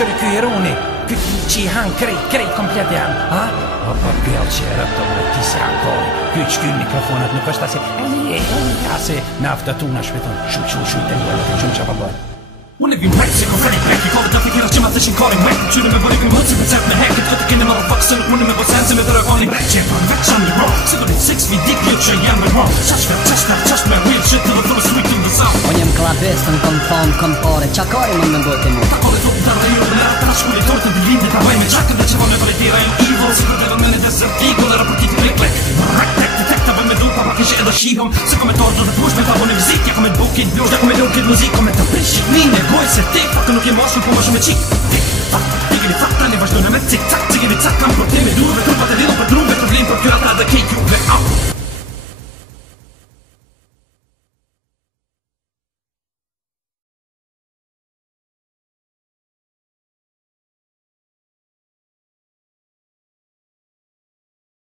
Qëri ky Ironi, ky që i han krejt komplet i han, ha? Po pjellë që e rëpto me ti se ankoj, ky që ky mikrofonat nuk është ase me aftatuna shpeton, shuj të një të gjumë që pa bërë. Unë e vim rejt se kon freni plek I kove të fikira që ma theshin karin wek Qyre me bëri kënë mund si koncert me heket Këtë kene motherfucker se nuk mune me bërë sense me të regoni Rejt që e pan veç I'm wrong Se do një 6 vidik jo që jam me wrong Qash me real shit të do të sweet in the sound Unë jem klabist në kom thonë kom pare Qakari më në bëti mu Takole të të rejo në lera të shkulli torë të dilin Dhe ta vaj me qakët dhe që va me valitira im evil Si këtë edhe me në desert eagle Era për ti të plek me du pa pak ishe edhe shihom Se kome torë do të push me favon e vizik Ja kome të bukit blush, ja kome lukit muzik Kome të prish, një negoj se tik Fakë nuk je moshën, po më shumë e qik Tik, tak, tikini tak, tani vazhdojnë me tik tak Tikini tak, kam probleme, duve, trupat e lidhën për druve Problem për kjera ta dhe kejk juve, au